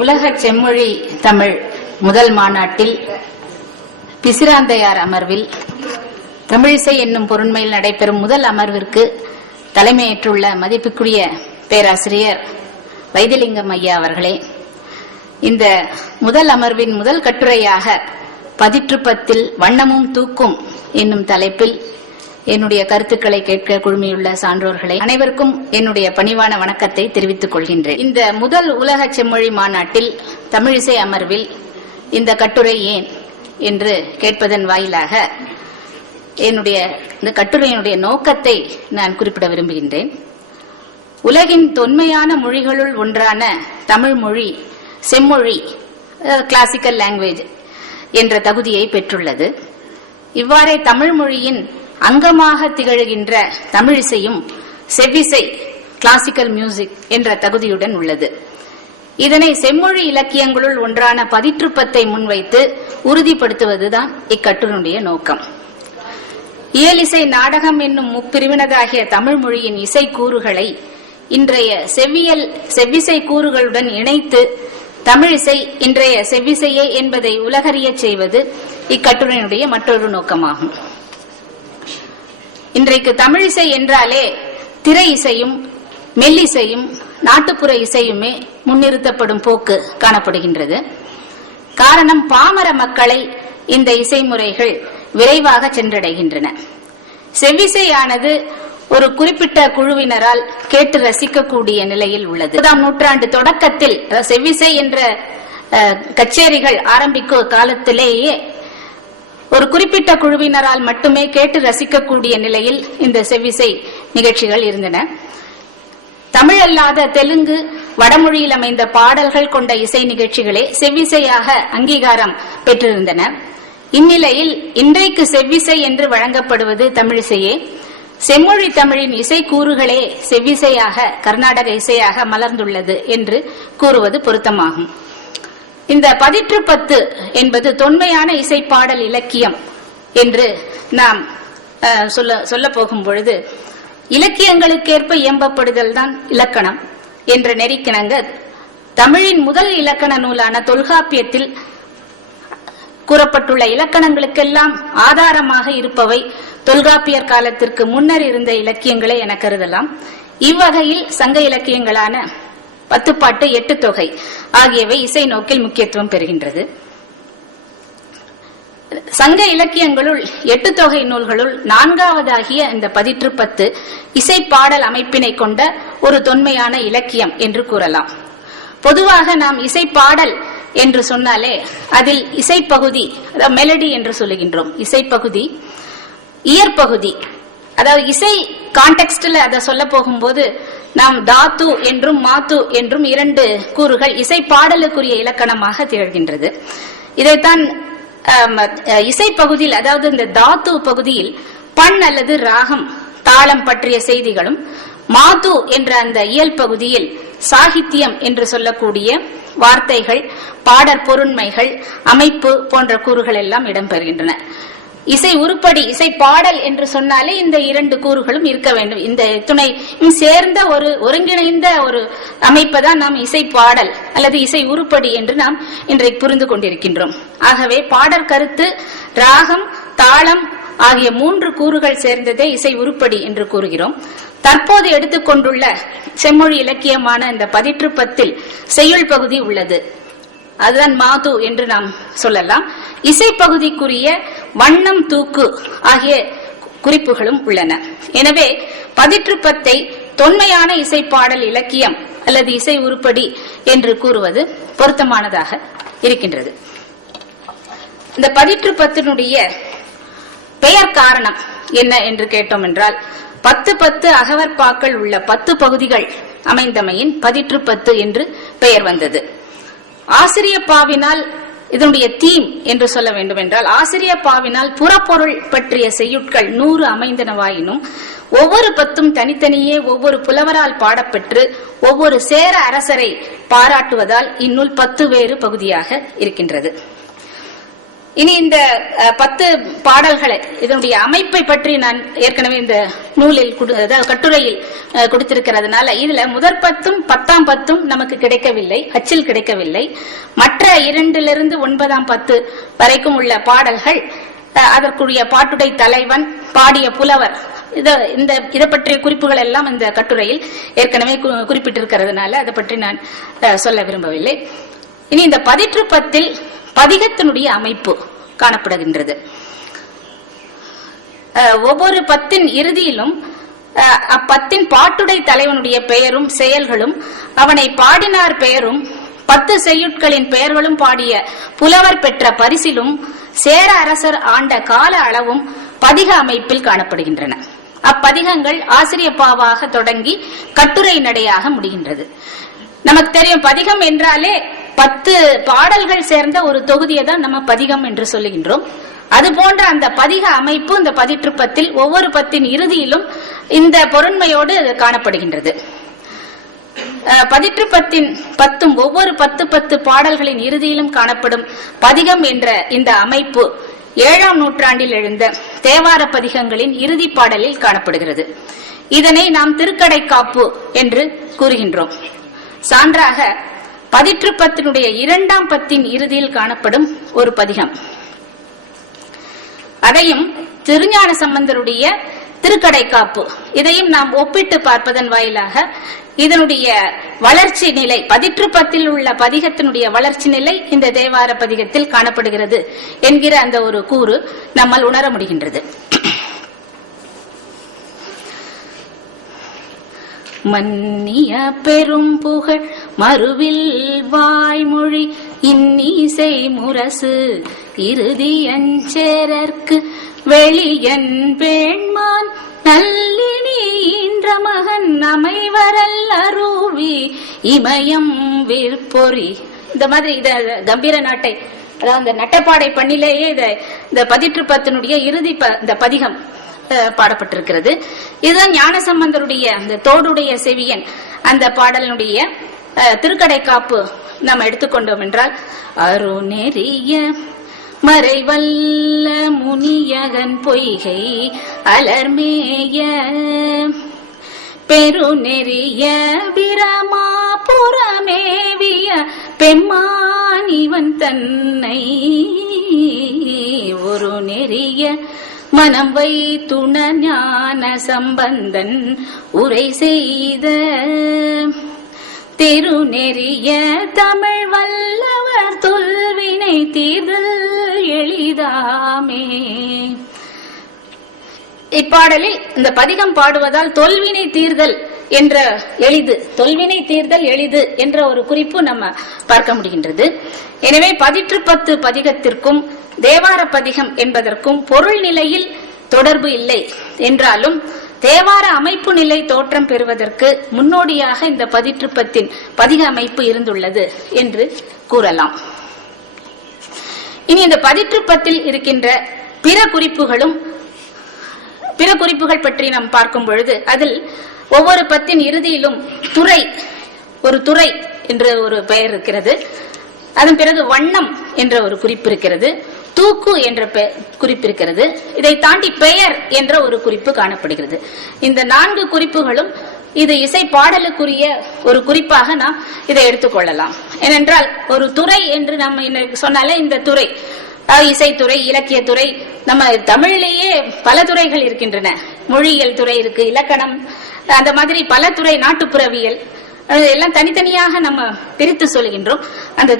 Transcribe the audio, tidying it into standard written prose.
உலக செம்மொழி தமிழ் முதல் மாநாட்டில் பிசிராந்தையார் அமர்வில் தமிழிசை என்னும் பொருண்மையில் நடைபெறும் முதல் அமர்விற்கு தலைமையேற்றுள்ள மதிப்புக்குரிய பேராசிரியர் வைத்திலிங்கம் ஐயா அவர்களே, இந்த முதல் அமர்வின் முதல் கட்டுரையாக பதிற்றுப்பத்தில் வண்ணமும் தூக்கும் என்னும் தலைப்பில் என்னுடைய கருத்துக்களை கேட்க குழுமியுள்ள சான்றோர்களை அனைவருக்கும் என்னுடைய பணிவான வணக்கத்தை தெரிவித்துக் கொள்கின்றேன். இந்த முதல் உலக செம்மொழி மாநாட்டில் தமிழிசை அமர்வில் இந்த கட்டுரை ஏன் என்று கேட்பதன் வாயிலாக இந்த கட்டுரையினுடைய நோக்கத்தை நான் குறிப்பிட விரும்புகின்றேன். உலகின் தொன்மையான மொழிகளுள் ஒன்றான தமிழ் மொழி செம்மொழி கிளாசிக்கல் லாங்குவேஜ் என்ற தகுதியை பெற்றுள்ளது. இவ்வாறே தமிழ் மொழியின் அங்கமாக திகழ்கின்ற தமிழிசையும் செவ்விசை கிளாசிக்கல் மியூசிக் என்ற தகுதியுடன் உள்ளது. இதனை செம்மொழி இலக்கியங்களுள் ஒன்றான பதிற்றுப்பத்தை முன்வைத்து உறுதிப்படுத்துவதுதான் இக்கட்டுரையுடைய நோக்கம். இயலிசை நாடகம் என்னும் முப்பிரிவினதாகிய தமிழ் மொழியின் இசை கூறுகளை இன்றைய செவ்விசை கூறுகளுடன் இணைத்து தமிழிசை இன்றைய செவ்விசையே என்பதை உலகறியச் செய்வது இக்கட்டுரையினுடைய மற்றொரு நோக்கமாகும். இன்றைக்கு தமிழிசை என்றாலே திரை இசையும் மெல்லிசையும் நாட்டுப்புற இசையுமே முன்னிறுத்தப்படும் போக்கு காணப்படுகின்றது. காரணம், பாமர மக்களை இந்த இசை முறைகள் விரைவாக சென்றடைகின்றன. செவ்விசையானது ஒரு குறிப்பிட்ட குழுவினரால் கேட்டு ரசிக்கக்கூடிய நிலையில் உள்ளது. 20ஆம் நூற்றாண்டு தொடக்கத்தில் செவ்விசை என்ற கச்சேரிகள் ஆரம்பிக்கும் காலத்திலேயே ஒரு குறிப்பிட்ட குழுவினரால் மட்டுமே கேட்டு ரசிக்கக்கூடிய நிலையில் இந்த செவ்விசை நிகழ்ச்சிகள் இருந்தன. தமிழல்லாத தெலுங்கு வடமொழியில் அமைந்த பாடல்கள் கொண்ட இசை நிகழ்ச்சிகளே செவ்விசையாக அங்கீகாரம் பெற்றிருந்தன. இந்நிலையில் இன்றைக்கு செவ்விசை என்று வழங்கப்படுவது தமிழிசையே. செம்மொழி தமிழின் இசை கூறுகளே செவ்விசையாக கர்நாடக இசையாக மலர்ந்துள்ளது என்று கூறுவது பொருத்தமாகும். இந்த பதிற்றுப்பத்து என்பது தொன்மையான இசை பாடல் இலக்கியம் என்று நாம் சொல்ல போகும் பொழுது, இலக்கியங்களுக்கேற்ப இயம்பப்படுதல் தான் இலக்கணம் என்ற நெறிக்கிணங்க தமிழின் முதல் இலக்கண நூலான தொல்காப்பியத்தில் கூறப்பட்டுள்ள இலக்கணங்களுக்கெல்லாம் ஆதாரமாக இருப்பவை தொல்காப்பியர் காலத்திற்கு முன்னர் இருந்த இலக்கியங்களே என கருதலாம். இவ்வகையில் சங்க இலக்கியங்களான பத்துப்பாட்டு, எட்டு தொகை ஆகியவை இசை நோக்கில் முக்கியத்துவம் பெறுகின்றது. சங்க இலக்கியங்களுள் எட்டு தொகை நூல்களுள் நான்காவதாகிய இந்த பதிற்றுப்பத்து இசை பாடல் அமைப்பினை கொண்ட ஒரு தொன்மையான இலக்கியம் என்று கூறலாம். பொதுவாக நாம் இசை பாடல் என்று சொன்னாலே அதில் இசைப்பகுதி, அதாவது மெலடி என்று சொல்லுகின்றோம். இசைப்பகுதி, இயற்பகுதி, அதாவது இசை கான்டெக்ஸ்ட்ல அதை சொல்ல போகும்போது நாம் தாத்து என்றும் மாத்து என்றும் இரண்டு கூறுகள் இசை பாடலுக்குரிய இலக்கணமாக திகழ்கின்றது. இதைத்தான் இசை பகுதியில், அதாவது இந்த தாத்து பகுதியில் பண் அல்லது ராகம் தாளம் பற்றிய செய்திகளும், மாது என்ற அந்த இயல் பகுதியில் சாகித்யம் என்று சொல்லக்கூடிய வார்த்தைகள், பாடற் பொருண்மைகள், அமைப்பு போன்ற கூறுகள் எல்லாம் இடம்பெறுகின்றன. இசை உருப்படி, இசை பாடல் என்று சொன்னாலே இந்த இரண்டு கூறுகளும் இருக்க வேண்டும். இந்த துணையும் சேர்ந்த ஒரு ஒருங்கிணைந்த ஒரு அமைப்பைதான் நாம் இசை பாடல் அல்லது இசை உருப்படி என்று நாம் இன்றைக்கு புரிந்து கொண்டிருக்கின்றோம். ஆகவே பாடல் கருத்து, ராகம், தாளம் ஆகிய மூன்று கூறுகள் சேர்ந்ததே இசை உருப்படி என்று கூறுகிறோம். தற்போது எடுத்துக்கொண்டுள்ள செம்மொழி இலக்கியமான இந்த பதிற்றுப்பத்தில் செய்யுள் பகுதி உள்ளது. அதுதான் மாது என்று நாம் சொல்லலாம். இசைப்பகுதிக்குரிய வண்ணம், தூக்கு ஆகிய குறிப்புகளும் உள்ளன. எனவே பதிற்றுப்பத்தை தொன்மையான இசை பாடல் இலக்கியம் அல்லது இசை உருப்படி என்று கூறுவது பொருத்தமானதாக இருக்கின்றது. இந்த பதிற்றுப்பத்தினுடைய பெயர் காரணம் என்ன என்று கேட்டோம் என்றால், 10 அகவற்பாக்கள் உள்ள 10 பகுதிகள் அமைந்தமையின் பதிற்றுப்பத்து என்று பெயர் வந்தது. ஆசிரியப்பாவினால் இதனுடைய தீம் என்று சொல்ல வேண்டும் என்றால், ஆசிரியப்பாவினால் புறப்பொருள் பற்றிய செய்யுட்கள் 100 அமைந்தனவாயினும் ஒவ்வொரு 10ம் தனித்தனியே ஒவ்வொரு புலவரால் பாடப்பெற்று ஒவ்வொரு சேர அரசரை பாராட்டுவதால் இந்நூல் 10 வேறு பகுதியாக இருக்கின்றது. இனி இந்த 10 பாடல்களை இதனுடைய அமைப்பை பற்றி நான் ஏற்கனவே இந்த நூலில் கட்டுரையில் கொடுத்திருக்கிறதுனால இதுல முதற் 10ம் 10ஆம் 10ம் நமக்கு கிடைக்கவில்லை, அச்சில் கிடைக்கவில்லை. மற்ற 2லிருந்து 9ஆம் 10 வரைக்கும் உள்ள பாடல்கள் அதற்குரிய பாட்டுடை தலைவன், பாடிய புலவர், இதை பற்றிய குறிப்புகள் எல்லாம் இந்த கட்டுரையில் ஏற்கனவே குறிப்பிட்டிருக்கிறதுனால அதை பற்றி நான் சொல்ல விரும்பவில்லை. இனி இந்த பதிற்று 10ல் பதிகத்தினுடைய அமைப்பு காணப்படுகின்றது. ஒவ்வொரு 10ன் இறுதியிலும் அப்பத்தின் பாட்டுடை தலைவனுடைய பெயரும் செயல்களும், அவனை பாடினார் பெயரும், 10 செய்யுட்களின் பெயர்களும் பாடிய புலவர் பெற்ற பரிசிலும், சேர அரசர் ஆண்ட கால அளவும் பதிக அமைப்பில் காணப்படுகின்றன. அப்பதிகங்கள் ஆசிரியப்பாவாக தொடங்கி கட்டுரை நடையாக முடிகின்றது. நமக்கு தெரியும், பதிகம் என்றாலே 10 பாடல்கள் சேர்ந்த ஒரு தொகுதியை தான் நம்ம பதிகம் என்று சொல்லுகின்றோம். அது போன்ற அந்த பதிக அமைப்பு இந்த பதிற்று 10ல் ஒவ்வொரு 10ன் இறுதியிலும் இந்த பொருண்மையோடு காணப்படுகின்றது. பதிற்று 10ம் ஒவ்வொரு 10 பாடல்களின் இறுதியிலும் காணப்படும் பதிகம் என்ற இந்த அமைப்பு 7ஆம் நூற்றாண்டில் எழுந்த தேவார பதிகங்களின் இறுதி பாடலில் காணப்படுகிறது. இதனை நாம் திருக்கடைக்காப்பு என்று கூறுகின்றோம். சான்றாக பதிற்று 10னுடைய 2ஆம் 10ன் இறுதியில் காணப்படும் ஒரு பதிகம், அதையும் திருஞான சம்பந்தருடைய திருக்கடைக்காப்பு, இதையும் நாம் ஒப்பிட்டு பார்ப்பதன் வாயிலாக இதனுடைய வளர்ச்சி நிலை, பதிற்று 10ல் உள்ள பதிகத்தினுடைய வளர்ச்சி நிலை இந்த தேவார பதிகத்தில் காணப்படுகிறது என்கிற அந்த ஒரு கூறு நம்மால் உணர முடிகின்றது. மன்னிய பெரும் புகழ் மறுவில் வாய்மொழி இன்னிசை முரசு இறுதி அஞ்சேரற்கு வெளியன் வேண்மான் நல்லினி ஈன்ற மகன் அமைவரல் அருவி இமயம் விற்பொறி. இந்த மாதிரி கம்பீர நாட்டை, அதாவது நட்டப்பாடை பண்ணிலேயே இந்த பதிற்று 10னுடைய இறுதி இந்த பதிகம் பாடப்பட்டிருக்கிறது. இதுதான் ஞானசம்பந்தருடைய அந்த தோடுடைய செவியன் அந்த பாடலினுடைய திருக்கடைக்காப்பு நாம் எடுத்துக்கொண்டோம் என்றால், அருநெறிய மறைவல்ல முனியகன் பொய்கை அலர்மேய பெருநெறிய பிரமாபுரமேவிய பெம்மானிவன் தன்னை ஒரு நெறிய மனம் வைத்துண ஞான சம்பந்தன் உரை செய்த திருநெறிய தமிழ் வல்லவர் தொல்வினை தீர்தல் எளிதாமே. இப்பாடலில் இந்த பதிகம் பாடுவதால் தொல்வினை தீர்தல் என்ற தொல்வினை தீர்தல் எளிது என்ற ஒரு குறிப்பு நம்ம பார்க்க முடிகின்றது. எனவே பதிற்று 10 பதிகத்திற்கும் தேவார பதிகம் என்பதற்கும் பொருள் நிலையில் தொடர்பு இல்லை என்றாலும் தேவார அமைப்பு நிலை தோற்றம் பெறுவதற்கு முன்னோடியாக இந்த பதிற்று 10ன் பதிக அமைப்பு இருந்துள்ளது என்று கூறலாம். இனி இந்த பதிற்று 10ல் இருக்கின்ற பிற குறிப்புகள் பற்றி நாம் பார்க்கும் பொழுது, அதில் ஒவ்வொரு 10ன் இறுதியிலும் ஒரு துறை என்ற ஒரு பெயர் இருக்கிறது. அதன் பிறகு வண்ணம் என்ற ஒரு குறிப்பு இருக்கிறது, தூக்கு என்ற குறிப்பு இருக்கிறது. இதை தாண்டி பெயர் என்ற ஒரு குறிப்பு காணப்படுகிறது. இந்த 4 குறிப்புகளும் இது இசை பாடலுக்குரிய ஒரு குறிப்பாக நாம் இதை எடுத்துக்கொள்ளலாம். ஏனென்றால் ஒரு துறை என்று நம்ம சொன்னாலே இந்த துறை, இசைத்துறை, இலக்கியத்துறை, நம்ம தமிழிலேயே பல துறைகள் இருக்கின்றன. மொழியியல் துறை இருக்கு, இலக்கணம், அந்த மாதிரி பல துறை, நாட்டுப்புறவியல், எல்லாம் தனித்தனியாக நம்ம பிரித்து சொல்கின்றோம். அந்த